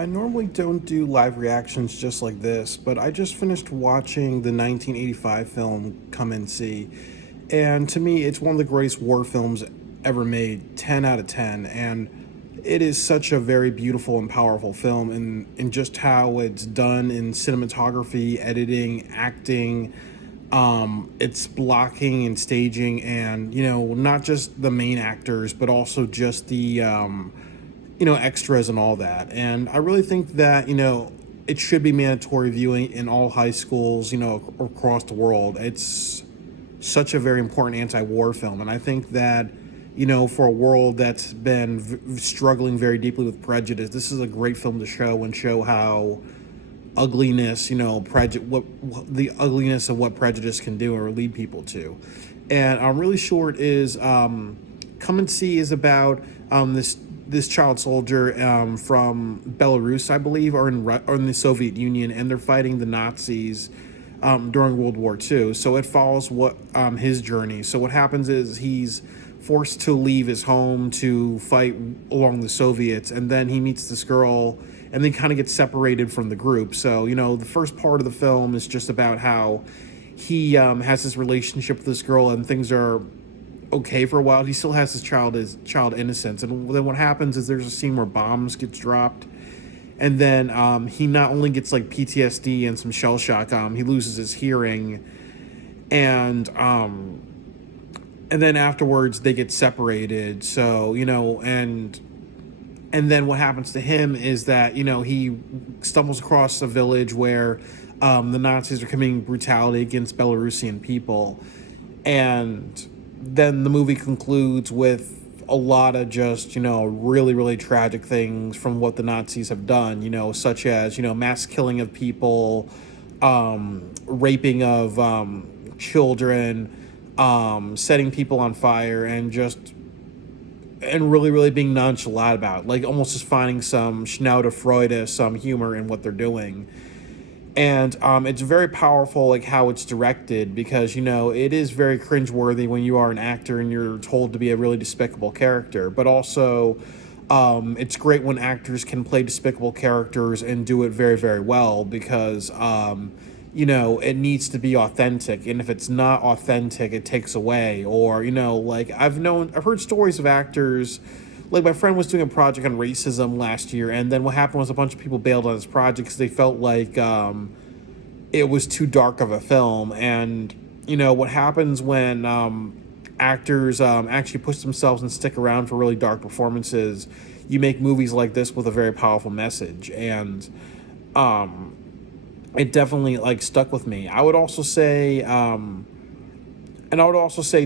I normally don't do live reactions just like this, but I just finished watching the 1985 film Come and See. And to me, it's one of the greatest war films ever made, 10 out of 10. And it is such a very beautiful and powerful film in just how it's done in cinematography, editing, acting, it's blocking and staging, and, not just the main actors, but also just the extras and all that. And I really think that, it should be mandatory viewing in all high schools, across the world. It's such a very important anti-war film. And I think that, for a world that's been struggling very deeply with prejudice, this is a great film to show and show how ugliness, what the ugliness of what prejudice can do or lead people to. And really short is Come and See is about this child soldier from Belarus, I believe, or in the Soviet Union, and they're fighting the Nazis during World War II. So it follows what his journey. So what happens is he's forced to leave his home to fight along the Soviets, and then he meets this girl, and then kind of gets separated from the group. So the first part of the film is just about how he has this relationship with this girl, and things are okay for a while. He still has his child innocence, and then what happens is there's a scene where bombs gets dropped, and then he not only gets like PTSD and some shell shock, he loses his hearing, and then afterwards they get separated. So and then what happens to him is that he stumbles across a village where the Nazis are committing brutality against Belarusian people, and then the movie concludes with a lot of just really really tragic things from what the Nazis have done, such as mass killing of people, raping of children, setting people on fire, and really really being nonchalant about it, like almost just finding some Schadenfreude, some humor in what they're doing. And it's very powerful, like how it's directed, because it is very cringeworthy when you are an actor and you're told to be a really despicable character. But also, it's great when actors can play despicable characters and do it very very well, because it needs to be authentic, and if it's not authentic, it takes away. Or like I've heard stories of actors. Like, my friend was doing a project on racism last year, and then what happened was a bunch of people bailed on his project because they felt like it was too dark of a film. And what happens when actors actually push themselves and stick around for really dark performances, you make movies like this with a very powerful message. And it definitely like stuck with me. I would also say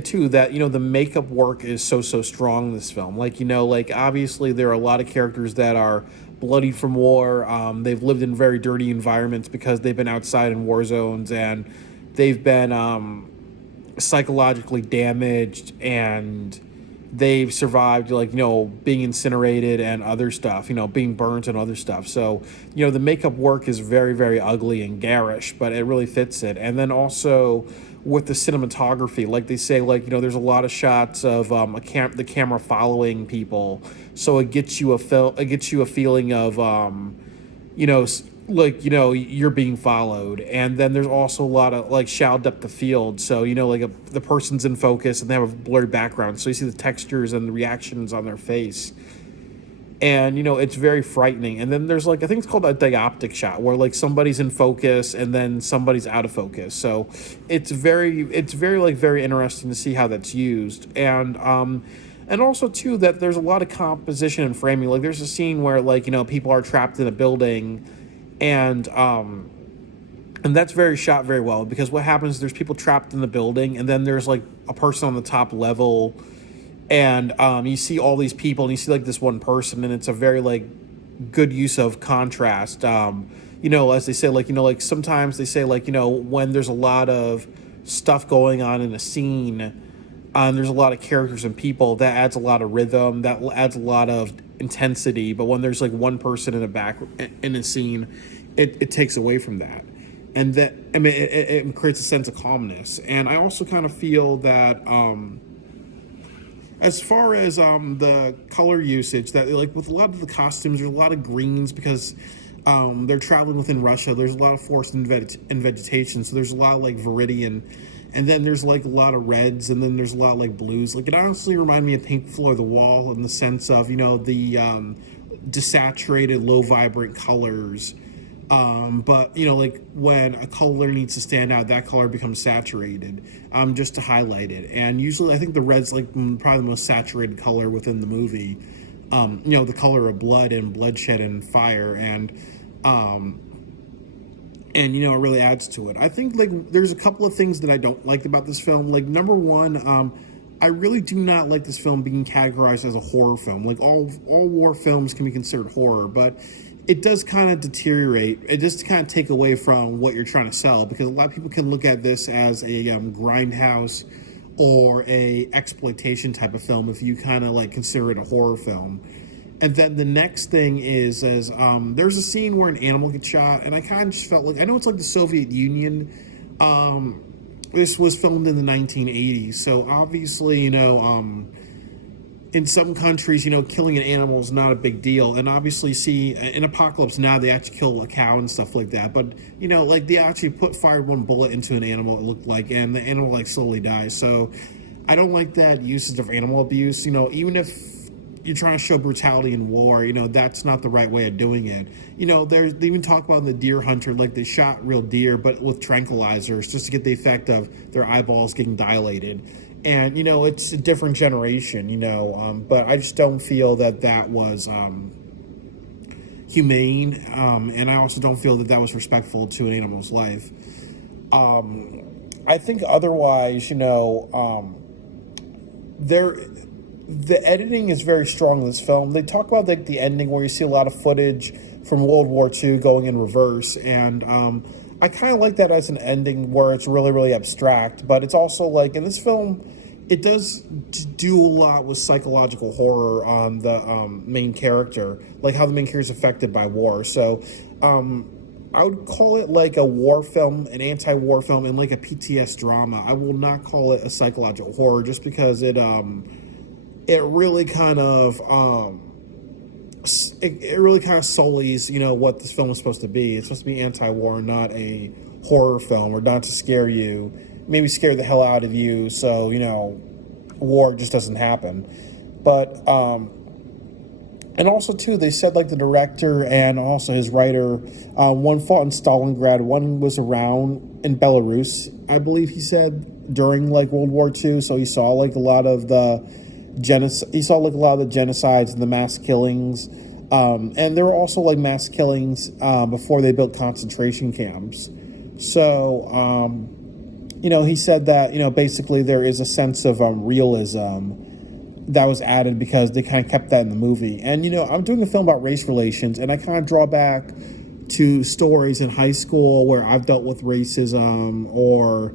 too that the makeup work is so strong in this film. Like like obviously there are a lot of characters that are bloodied from war. They've lived in very dirty environments because they've been outside in war zones, and they've been psychologically damaged, and they've survived being incinerated and other stuff, being burnt and other stuff. So the makeup work is very very ugly and garish, but it really fits it. And then also with the cinematography, like they say, there's a lot of shots of the camera following people, so it gets you a feeling of you're being followed. And then there's also a lot of like shadow depth of field, so the person's in focus and they have a blurry background, so you see the textures and the reactions on their face. And it's very frightening. And then there's I think it's called a dioptic shot, where somebody's in focus and then somebody's out of focus. So it's very very interesting to see how that's used. And also too that there's a lot of composition and framing. Like there's a scene where people are trapped in a building, and that's shot very well, because what happens is there's people trapped in the building, and then there's a person on the top level, and you see all these people, and you see this one person, and it's a very good use of contrast. As they say, sometimes they say when there's a lot of stuff going on in a scene, and there's a lot of characters and people, that adds a lot of rhythm, that adds a lot of intensity. But when there's one person in a scene, it takes away from that. And that, it creates a sense of calmness. And I also kind of feel that As far as the color usage, that like with a lot of the costumes, there's a lot of greens because they're traveling within Russia. There's a lot of forest and vegetation, so there's a lot of like viridian, and then there's like a lot of reds, and then there's a lot of like blues. Like it honestly reminded me of Pink Floyd The Wall in the sense of the desaturated, low vibrant colors. But like when a color needs to stand out, that color becomes saturated, just to highlight it. And usually, I think the red's like probably the most saturated color within the movie. The color of blood and bloodshed and fire, um, and it really adds to it. I think like there's a couple of things that I don't like about this film. Like number one, I really do not like this film being categorized as a horror film. Like all war films can be considered horror, but it does kind of deteriorate. It just kind of take away from what you're trying to sell, because a lot of people can look at this as a grindhouse or a exploitation type of film if you kind of like consider it a horror film. And then the next thing is there's a scene where an animal gets shot, and I kind of just felt like, I know it's like the Soviet Union. This was filmed in the 1980s, so obviously in some countries, killing an animal is not a big deal. And obviously, see, in Apocalypse Now, they actually kill a cow and stuff like that. But, like they actually fired one bullet into an animal, it looked like, and the animal, like, slowly dies. So I don't like that usage of animal abuse. Even if you're trying to show brutality in war, that's not the right way of doing it. They even talk about the deer hunter, like they shot real deer, but with tranquilizers just to get the effect of their eyeballs getting dilated. And, it's a different generation, but I just don't feel that was humane. And I also don't feel that was respectful to an animal's life. I think otherwise, the editing is very strong in this film. They talk about like the ending where you see a lot of footage from World War II going in reverse. And I kind of like that as an ending where it's really, really abstract. But it's also like in this film, it does do a lot with psychological horror on the main character, like how the main character is affected by war. So I would call it like a war film, an anti-war film, and like a PTS drama. I will not call it a psychological horror just because it really kind of it really kind of sullies what this film is supposed to be. It's supposed to be anti-war, not a horror film, or not to scare you, maybe scare the hell out of you, so war just doesn't happen. But and also too, they said like the director and also his writer, one fought in Stalingrad, one was around in Belarus, I believe he said, during like World War II. So he saw like a lot of the genocides and the mass killings, and there were also like mass killings before they built concentration camps. So he said that basically there is a sense of realism that was added because they kind of kept that in the movie. And I'm doing a film about race relations, and I kind of draw back to stories in high school where I've dealt with racism, or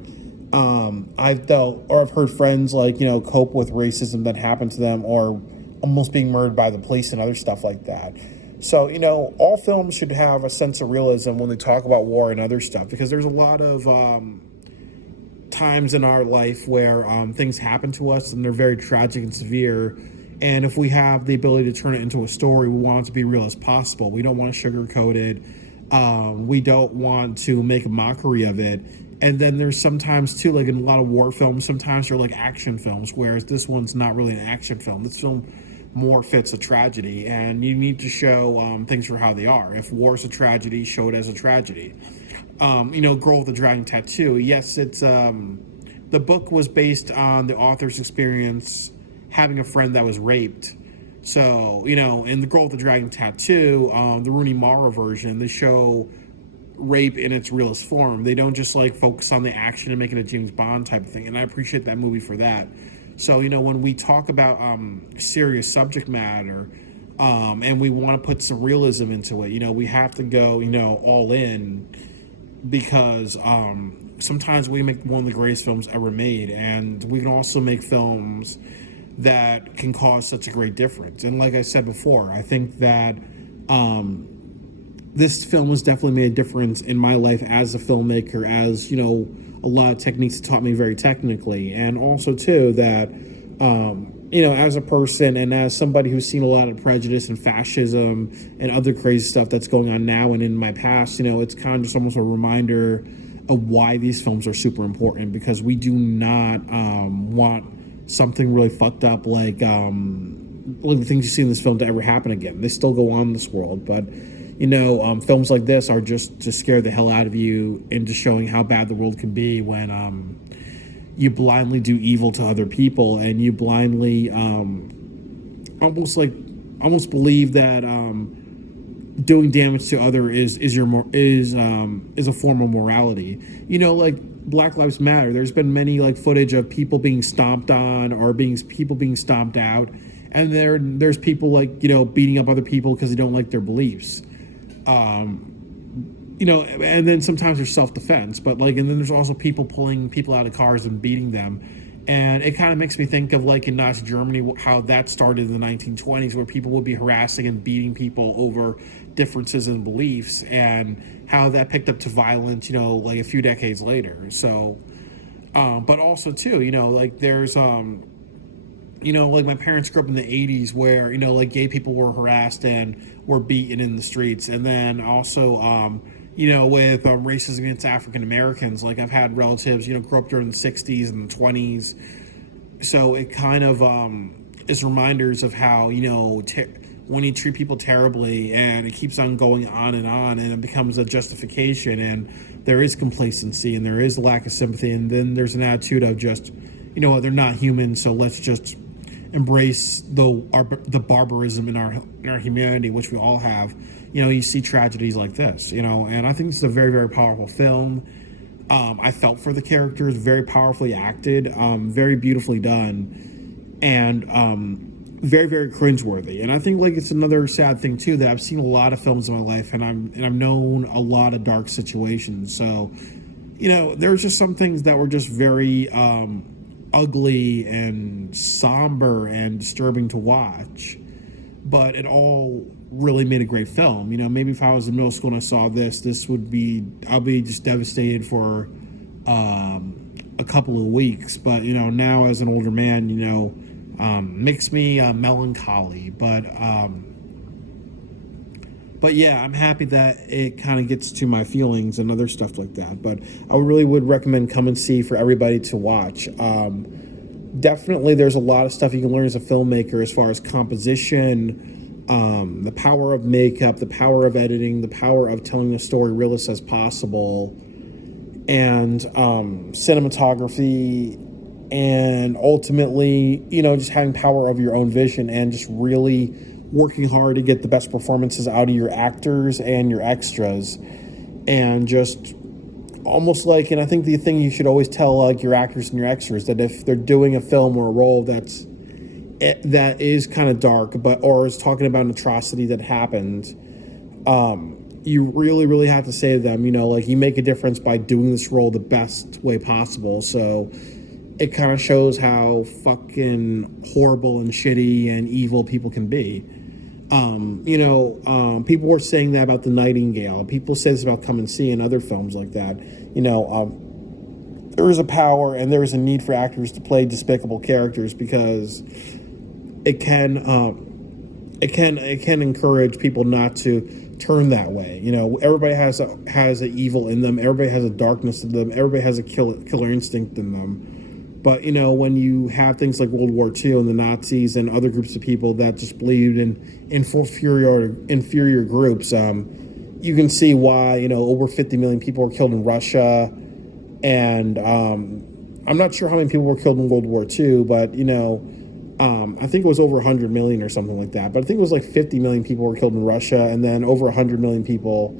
I've heard friends like cope with racism that happened to them, or almost being murdered by the police and other stuff like that. So all films should have a sense of realism when they talk about war and other stuff, because there's a lot of times in our life where things happen to us and they're very tragic and severe. And if we have the ability to turn it into a story, we want it to be real as possible. We don't want to sugarcoat it. We don't want to make a mockery of it. And then there's sometimes too, like in a lot of war films, sometimes they're like action films, whereas this one's not really an action film. This film more fits a tragedy, and you need to show things for how they are. If war's a tragedy, show it as a tragedy. Girl with the Dragon Tattoo. Yes, it's the book was based on the author's experience having a friend that was raped. So, in the Girl with the Dragon Tattoo, the Rooney Mara version, they show rape in its realest form. They don't just like focus on the action and make it a James Bond type of thing, and I appreciate that movie for that. So when we talk about serious subject matter, and we want to put some realism into it, we have to go all in, because sometimes we make one of the greatest films ever made, and we can also make films that can cause such a great difference. And like I said before, I think that this film has definitely made a difference in my life as a filmmaker, as a lot of techniques taught me very technically. And also too that as a person and as somebody who's seen a lot of prejudice and fascism and other crazy stuff that's going on now and in my past, it's kind of just almost a reminder of why these films are super important, because we do not want something really fucked up like the things you see in this film to ever happen again. They still go on in this world, but films like this are just to scare the hell out of you and just showing how bad the world can be when you blindly do evil to other people, and you blindly almost believe that doing damage to other is a form of morality. Like Black Lives Matter. There's been many like footage of people being stomped on or people being stomped out, and there's people like beating up other people because they don't like their beliefs. And then sometimes there's self-defense, and then there's also people pulling people out of cars and beating them. And it kind of makes me think of like in Nazi Germany, how that started in the 1920s, where people would be harassing and beating people over differences in beliefs, and how that picked up to violence, like a few decades later. So, but also too, there's, like my parents grew up in the 80s where, like gay people were harassed and were beaten in the streets. And then also, with racism against African Americans, like I've had relatives, grew up during the 60s and the 20s. So it kind of is reminders of how, when you treat people terribly and it keeps on going on, and it becomes a justification, and there is complacency and there is a lack of sympathy, and then there's an attitude of just, they're not human, so let's just embrace the barbarism in our humanity, which we all have. You see tragedies like this, and I think this is a very, very powerful film. I felt for the characters, very powerfully acted, very beautifully done, and very, very cringeworthy. And I think like it's another sad thing too, that I've seen a lot of films in my life, and I've known a lot of dark situations. So, there's just some things that were just very ugly and somber and disturbing to watch, but it all really made a great film. Maybe if I was in middle school and I saw this I'll be just devastated for a couple of weeks. But now as an older man, makes me melancholy. But yeah, I'm happy that it kind of gets to my feelings and other stuff like that. But I really would recommend Come and See for everybody to watch. Definitely there's a lot of stuff you can learn as a filmmaker as far as composition, the power of makeup, the power of editing, the power of telling a story realist as possible, and cinematography, and ultimately, just having power of your own vision and just really working hard to get the best performances out of your actors and your extras. And just almost like, and I think the thing you should always tell like your actors and your extras, that if they're doing a film or a role that is kind of dark, or is talking about an atrocity that happened, you really, really have to say to them, like, you make a difference by doing this role the best way possible. So it kind of shows how fucking horrible and shitty and evil people can be. People were saying that about The Nightingale. People say this about Come and See and other films like that. There is a power and there is a need for actors to play despicable characters, because it can encourage people not to turn that way. Everybody has a evil in them. Everybody has a darkness in them. Everybody has a killer instinct in them. But, when you have things like World War II and the Nazis and other groups of people that just believed in inferior groups, you can see why, over 50 million people were killed in Russia. And I'm not sure how many people were killed in World War II, but, I think it was over 100 million or something like that. But I think it was like 50 million people were killed in Russia, and then over 100 million people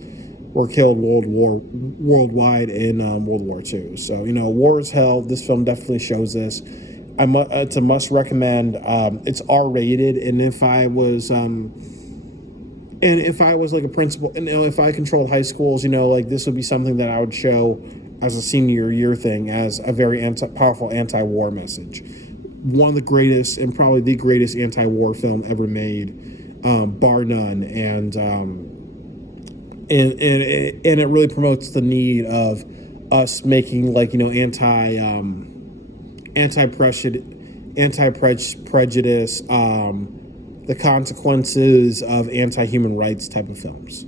were killed worldwide in World War II. So, war is hell. This film definitely shows this. It's a must recommend. It's R-rated, and if I was like a principal, and if I controlled high schools, like this would be something that I would show as a senior year thing, as a very powerful anti-war message. One of the greatest, and probably the greatest anti-war film ever made, bar none. And it really promotes the need of us making, like, anti-Prussian anti-prejudice, the consequences of anti-human rights type of films.